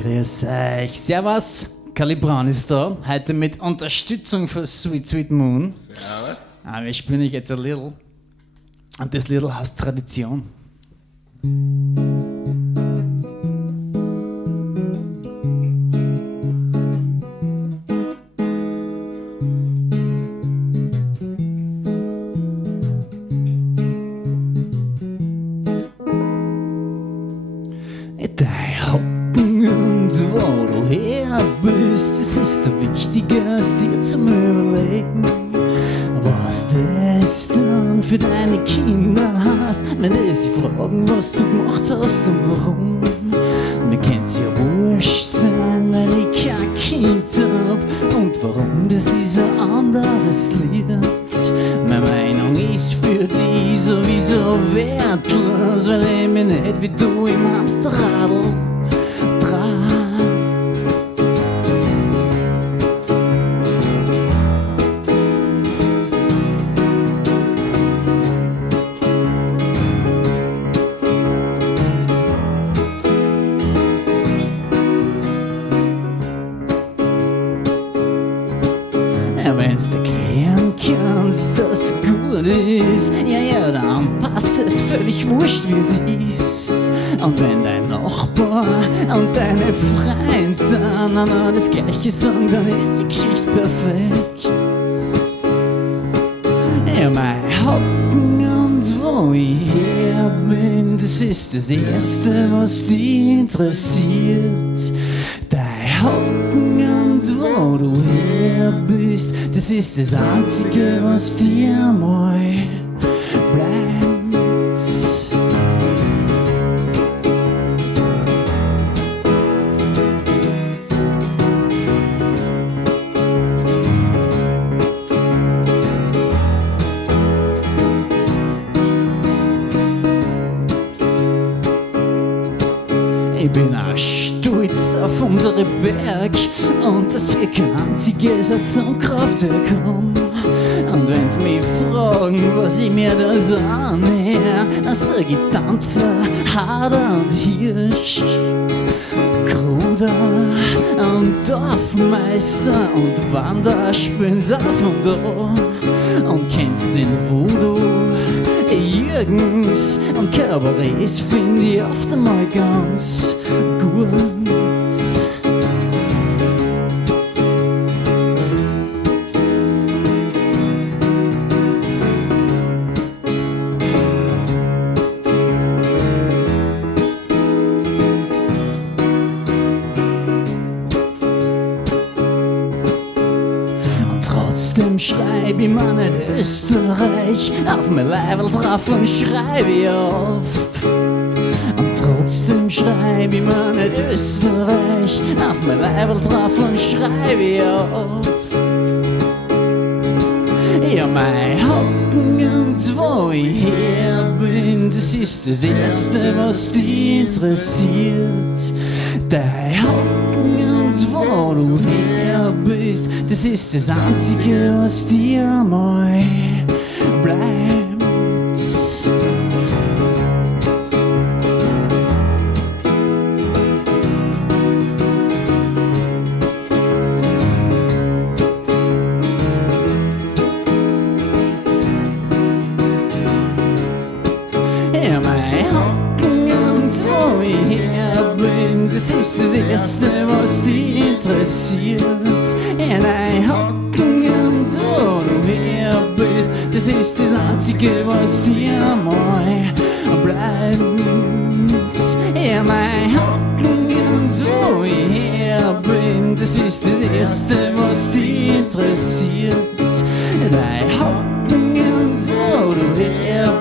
Grüß euch. Servus, Kalibran ist da. Heute mit Unterstützung für Sweet Sweet Moon. Servus. Aber wir spielen euch jetzt ein Liedl. Und das Liedl heißt Tradition. Dein Hocken und wo du her bist, es ist der Wichtigste, dir zum Überlegen, was das dann für deine Kinder hast, wenn sie fragen, was du gemacht hast und warum. Mir kann's ja wurscht sein, weil ich kein Kind hab, und warum, das ist ein anderes Lied. Meine Meinung ist für dich sowieso wertlos, weil ich mich nicht wie du im Hamsterradl trag. Ja, wenn's erklären kannst, dass gut ist, ja, dann passt es völlig wurscht, wie es ist. Und wenn dein Nachbar und deine Freunde dann das Gleiche sagen, dann ist die Geschichte perfekt. Ja, mein Hocken und wo ich her bin, das ist das Erste, was dich interessiert. Dein Hocken und wo du her bist, das ist das Einzige, was dir mal bleibt. Ich bin auch stolz auf unsere Berg und dass wir kein einziges Atomkraft haben. Und wenn sie mich fragen, was ich mir da so annäher, dann sag ich Tanzer, Hader und Hirsch, Kruder und Dorfmeister und Wander spielen's auf und da. Und kennst den Voodoo, Jürgens und Cabarets find ich oft einmal ganz gut. Trotzdem schreib ich mir nicht Österreich auf mein Leibl drauf und schreib ich auf. Und trotzdem schreib ich mir nicht Österreich auf mein Leibl drauf und schreib ich auf. Ja, mein Hocken und wo ich her bin, das ist das Erste, was dich interessiert. Dein Hocken und wo du her bist, das ist das Einzige, was dir mal bleibt. Ja, mein Hocken und wo ich her bin, das ist das Erste, was dich interessiert. Ja, dein Hocken und wo du her bist, das ist das Einzige, was dir mal bleibt. Ja, mein Hocken und wo ich her bin, das ist das Erste, was dich interessiert. Dein Hocken und wo du her